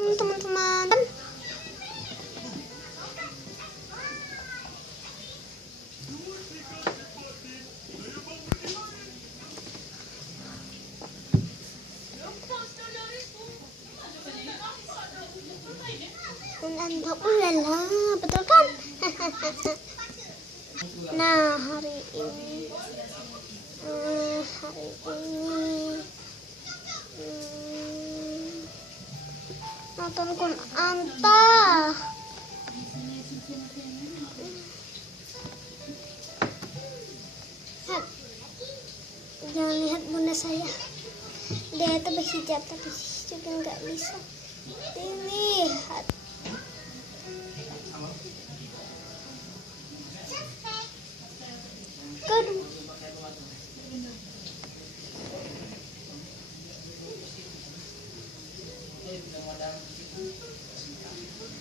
teman-teman. Ulala, betul kan? Nah, hari ini nonton Kun Anta. Jangan lihat bunda saya, dia itu berhijab tapi juga nggak bisa dilihat.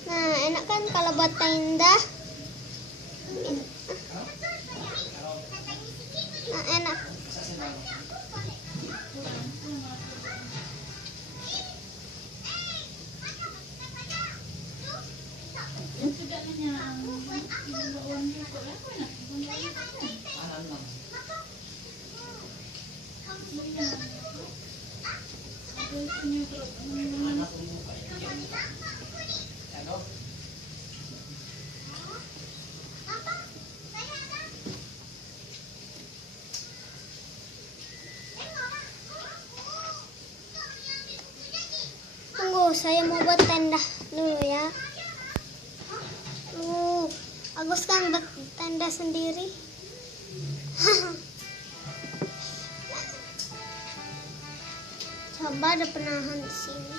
Nah, enak kan kalau buat tenda? Nah, enak. Tunggu, saya mau buat tenda dulu ya. Agus kan buat tenda sendiri. Coba ada penahan di sini.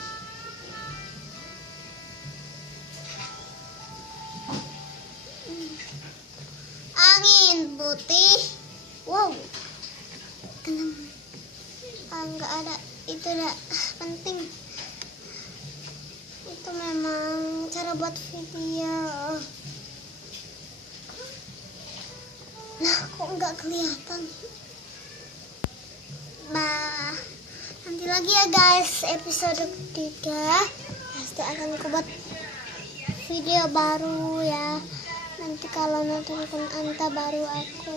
Angin putih. Wow. Enggak ada, itu udah penting. Itu memang cara buat video. Nah, kok nggak kelihatan? Nah, nanti lagi ya guys, episode 3 pasti akan aku buat video baru ya. Nanti kalau nonton Kun Anta baru aku